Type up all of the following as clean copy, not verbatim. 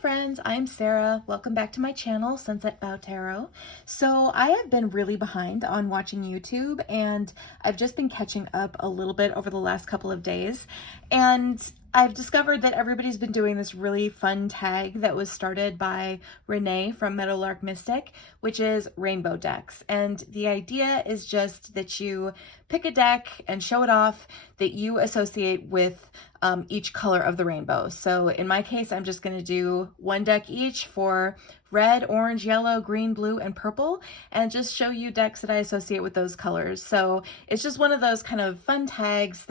friends, I'm Sarah. Welcome back to my channel, Sunset Bow Tarot. So I have been really behind on watching YouTube and I've just been catching up a little bit over the last couple of days. And I've discovered that everybody's been doing this really fun tag that was started by Renee from Meadowlark Mystic, which is rainbow decks. And the idea is just that you pick a deck and show it off that you associate with each color of the rainbow. So in my case, I'm just going to do one deck each for red, orange, yellow, green, blue, and purple, and just show you decks that I associate with those colors. So it's just one of those kind of fun tags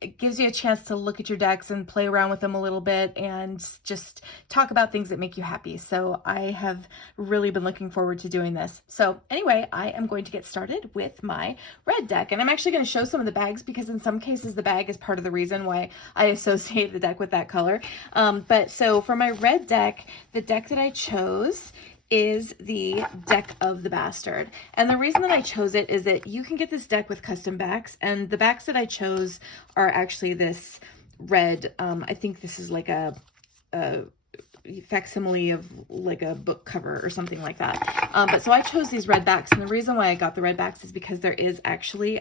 it gives you a chance to look at your decks and play around with them a little bit and just talk about things that make you happy. So I have really been looking forward to doing this. So anyway, I am going to get started with my red deck, and I'm actually going to show some of the bags because in some cases the bag is part of the reason why I associate the deck with that color. But so for my red deck, the deck that I chose is the Deck of the Bastard. And the reason that I chose it is that you can get this deck with custom backs, and the backs that I chose are actually this red, I think this is like a facsimile of like a book cover or something like that. But so I chose these red backs, and the reason why I got the red backs is because there is actually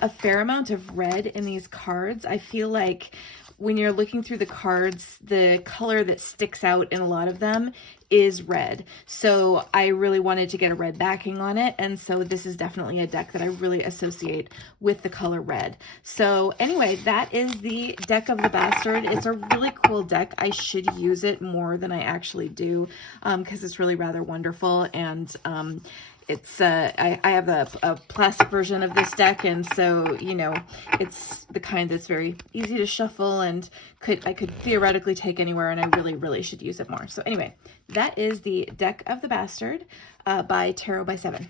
a fair amount of red in these cards. I feel like when you're looking through the cards, the color that sticks out in a lot of them is red. So I really wanted to get a red backing on it. And so this is definitely a deck that I really associate with the color red. So anyway, that is the Deck of the Bastard. It's a really cool deck. I should use it more than I actually do because it's really rather wonderful. And it's I have a plastic version of this deck, and so it's the kind that's very easy to shuffle and I could theoretically take anywhere, and I really should use it more. So anyway, that is the Deck of the Bastard by Tarot by 7.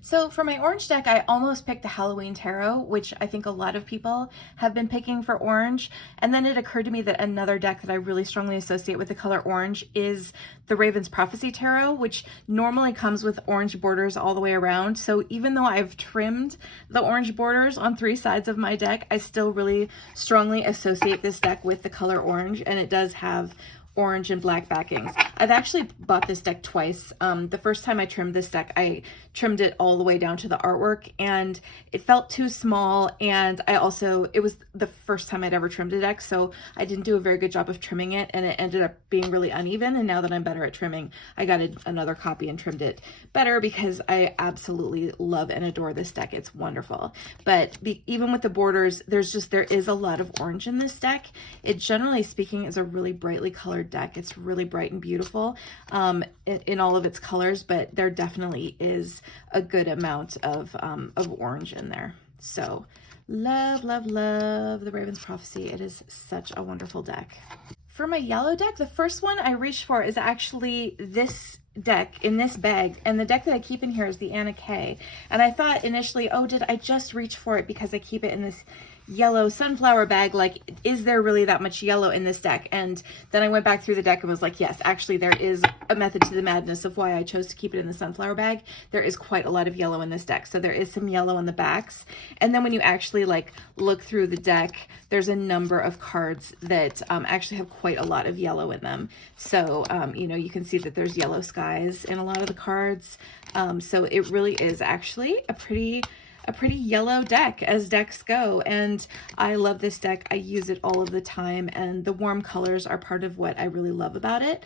So for my orange deck, I almost picked the Halloween Tarot, which I think a lot of people have been picking for orange. And then it occurred to me that another deck that I really strongly associate with the color orange is the Raven's Prophecy Tarot, which normally comes with orange borders all the way around. So even though I've trimmed the orange borders on 3 sides of my deck, I still really strongly associate this deck with the color orange, and it does have orange and black backings. I've actually bought this deck twice. The first time I trimmed this deck, I trimmed it all the way down to the artwork, and it felt too small, and it was the first time I'd ever trimmed a deck, so I didn't do a very good job of trimming it, and it ended up being really uneven. And now that I'm better at trimming, I got another copy and trimmed it better because I absolutely love and adore this deck. It's wonderful. But even with the borders, there is a lot of orange in this deck. It, generally speaking, is a really brightly colored deck. It's really bright and beautiful in all of its colors, but there definitely is a good amount of orange in there. So love the Raven's Prophecy. It is such a wonderful deck. For my yellow deck, the first one I reached for is actually this deck in this bag, and the deck that I keep in here is the Anna K. And I thought initially, oh, did I just reach for it because I keep it in this yellow sunflower bag? Like, is there really that much yellow in this deck? And then I went back through the deck and was like, yes, actually there is a method to the madness of why I chose to keep it in the sunflower bag. There is quite a lot of yellow in this deck. So there is some yellow in the backs. And then when you actually look through the deck, there's a number of cards that actually have quite a lot of yellow in them. So, you can see that there's yellow skies in a lot of the cards. So it really is actually a pretty yellow deck as decks go, and I love this deck. I use it all of the time, and the warm colors are part of what I really love about it.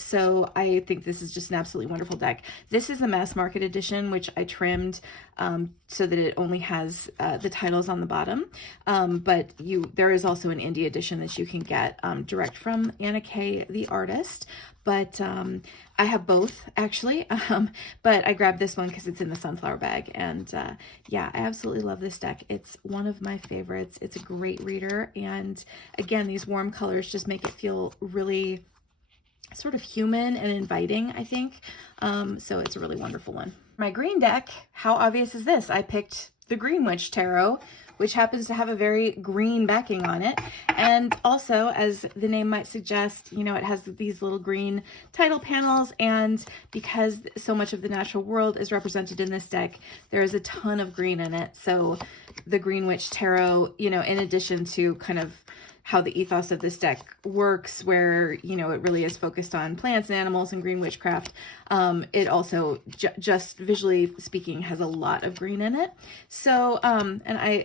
So I think this is just an absolutely wonderful deck. This is a mass market edition, which I trimmed so that it only has the titles on the bottom, but there is also an indie edition that you can get direct from Anna K, the artist. But I have both actually, but I grabbed this one because it's in the sunflower bag, and yeah, I absolutely love this deck. It's one of my favorites. It's a great reader, and again, these warm colors just make it feel really sort of human and inviting, I think. So it's a really wonderful one. My green deck, how obvious is this? I picked the Green Witch Tarot, which happens to have a very green backing on it. And also, as the name might suggest, it has these little green title panels, and because so much of the natural world is represented in this deck, there is a ton of green in it. So the Green Witch Tarot, in addition to kind of how the ethos of this deck works, where, you know, it really is focused on plants and animals and green witchcraft. It also, just visually speaking, has a lot of green in it. So,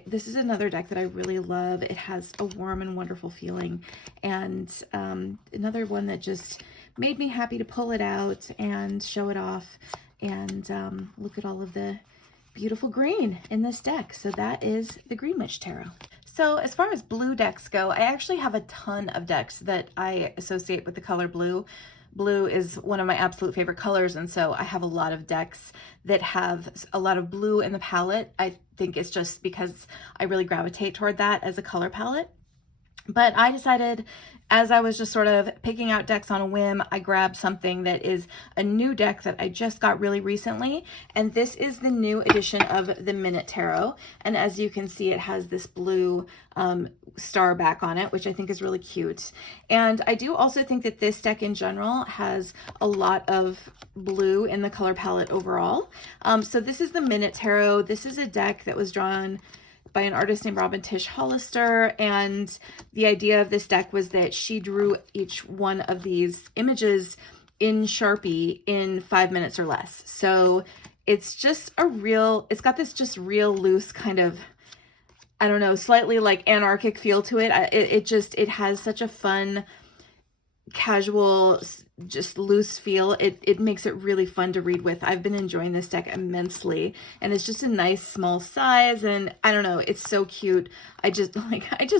this is another deck that I really love. It has a warm and wonderful feeling, and another one that just made me happy to pull it out and show it off and look at all of the beautiful green in this deck. So that is the Green Witch Tarot. So as far as blue decks go, I actually have a ton of decks that I associate with the color blue. Blue is one of my absolute favorite colors, and so I have a lot of decks that have a lot of blue in the palette. I think it's just because I really gravitate toward that as a color palette. But I decided, as I was just sort of picking out decks on a whim, I grabbed something that is a new deck that I just got really recently. And this is the new edition of the Minute Tarot. And as you can see, it has this blue star back on it, which I think is really cute. And I do also think that this deck in general has a lot of blue in the color palette overall. So this is the Minute Tarot. This is a deck that was drawn by an artist named Robin Tish Hollister, and the idea of this deck was that she drew each one of these images in Sharpie in 5 minutes or less. So it's just it's got this just real loose kind of, I don't know, slightly like anarchic feel to it. It has such a fun, casual, just loose feel. It makes it really fun to read with. I've been enjoying this deck immensely, and it's just a nice small size, and I don't know, it's so cute. I just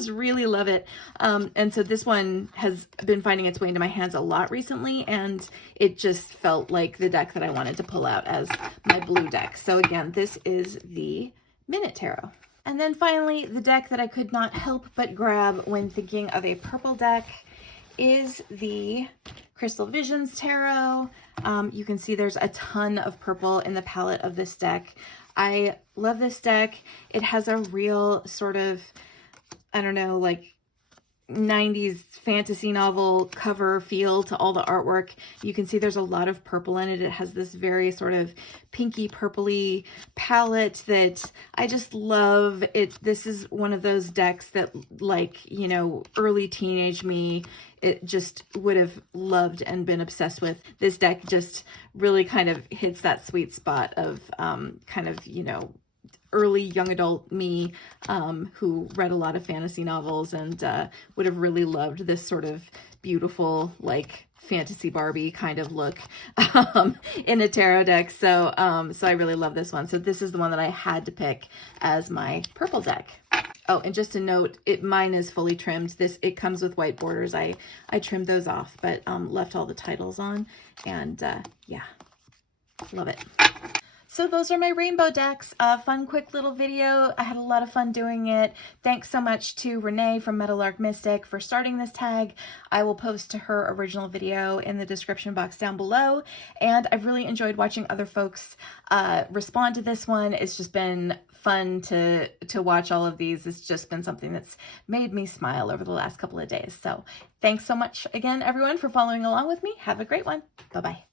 really love it. And so this one has been finding its way into my hands a lot recently, and it just felt like the deck that I wanted to pull out as my blue deck. So again, this is the Minute Tarot. And then finally, the deck that I could not help but grab when thinking of a purple deck is the Crystal Visions Tarot. You can see there's a ton of purple in the palette of this deck. I love this deck. It has a real sort of, I don't know, like 90s fantasy novel cover feel to all the artwork. You can see there's a lot of purple in it. It has this very sort of pinky purpley palette that I just love. This is one of those decks that, like, you know, early teenage me, it just would have loved and been obsessed with. This deck just really kind of hits that sweet spot of kind of, you know, early young adult me who read a lot of fantasy novels and would have really loved this sort of beautiful, like, fantasy Barbie kind of look in a tarot deck. So so I really love this one. So this is the one that I had to pick as my purple deck. Oh, and just a note, mine is fully trimmed. It comes with white borders. I trimmed those off, but left all the titles on, and yeah, love it. So those are my rainbow decks. Fun, quick little video. I had a lot of fun doing it. Thanks so much to Renee from Meadowlark Mystic for starting this tag. I will post to her original video in the description box down below. And I've really enjoyed watching other folks respond to this one. It's just been fun to watch all of these. It's just been something that's made me smile over the last couple of days. So thanks so much again, everyone, for following along with me. Have a great one. Bye-bye.